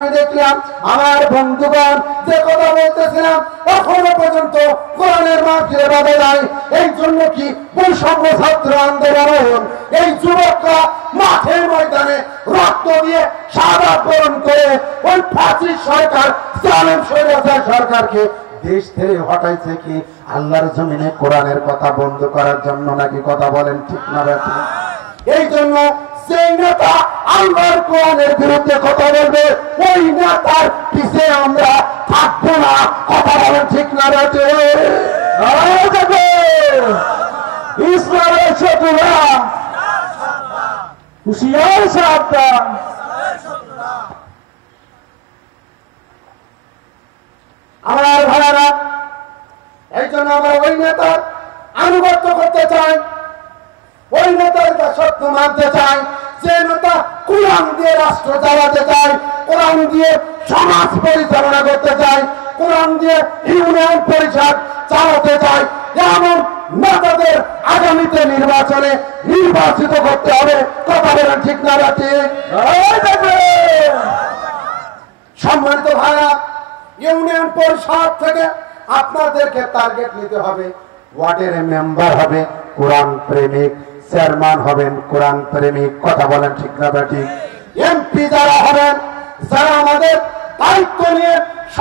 দেখলাম আমার বন্ধুগণ যে কথা বলতেছিলাম এখনো পর্যন্ত কোরআনের মাহফিলে বাধা নাই। এই জন্য কি বৈষম্য ছাত্র আন্দোলন এই যুবকরা মাঠের ময়দানে রক্ত দিয়ে শাহাদাত বরণ করে ওই ফাঁসির সরকার জালেম স্বৈরাচার সরকারকে দেশ থেকে হটাইছে কি আল্লাহর জমিনে কোরআনের কথা বন্ধ করার জন্য নাকি? কথা বলেন ঠিক না বেঠিক? এই জন্য সেই নেতা আল্লাহর কোরআনের বিরুদ্ধে কথা বলবে ওই নেতার পিছে আমরা থাকবো না। কথা বলেন ঠিক না বেঠিক? ইসলামের শত্রুরা হুঁশিয়ার সাবধান। আমার ভাইয়েরা, এই জন্য আমরা ওই নেতার আনুগত্য করতে চাই, ওই নেতার সত্য মানতে চাই, যে নেতা কোরআন দিয়ে রাষ্ট্র চালাতে চায়, কোরআন দিয়ে সমাজ পরিচালনা করতে চায়, কোরআন দিয়ে ইউনিয়ন পরিষদ চালাতে চায়, এমন নেতাদের আগামীতে নির্বাচনে নির্বাচিত করতে হবে। কথা বলেন ঠিক না বেঠিক? সম্মানিত ভাইরা, ইউনিয়ন পরিষদ থেকে আপনাদেরকে টার্গেট নিতে হবে। ওয়ার্ডের মেম্বার হবে কোরআন প্রেমিক, চেয়ারম্যান হবেন কোরআন প্রেমিক। কথা বলেন ঠিক না বেঠিক? এমপি যারা হবেন, যারা আমাদের দায়িত্ব নিয়ে